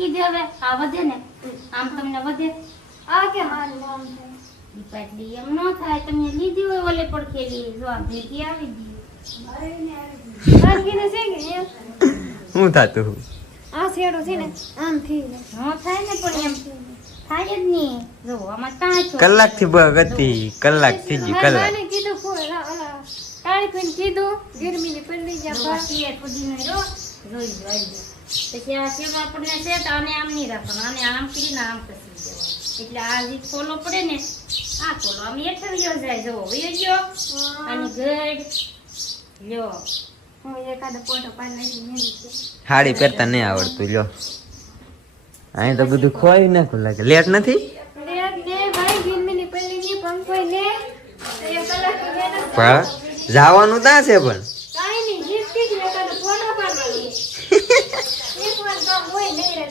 નાખી દે હવે આ વધે ને આમ તમને વધે આ કે મારું નામ છે ઈ પાટલી એમ ન થાય તમે લીધી હોય ઓલે પર ખેલી જો આ ભેગી આવી ગઈ બાકીને છે કે એમ હું થાતું આ શેડો છે ને આમ થઈ જાય ન થાય ને પણ એમ થાય જ નહીં જો આમાં કાંઈ કલાક થી બગતી કલાક થઈ ગયું મારી કલાક બાને કીધું કાળી કોઈને કીધું ગરમીને પડી જાય જોઈ પછી આ સેવ આપણને છે તો આને આમ નહીં રાખવાનું આને આમ કરીને આમ કસી દેવાનું એટલે આ જે ખોલો પડે ને આ ખોલો આમ હેઠે વયો જાય જો વયો ગયો આની ગઢ લ્યો હું એકાદો ફોટો પાડી નાખી સાડી પહેરતા નહીં આવડતું લ્યો અહીં તો બધું ખોવાયું નાખું લાગે લેટ નથી લે ભાઈ ગરમીને પડી ની પંખો લે એક કલાક ગયેલા પણ જવાનું ત્યાં છે પણ કાઈ નહીં જીત કે એકાદો ફોટો પાડવાનો એક વાર કામ હોય નહીં રે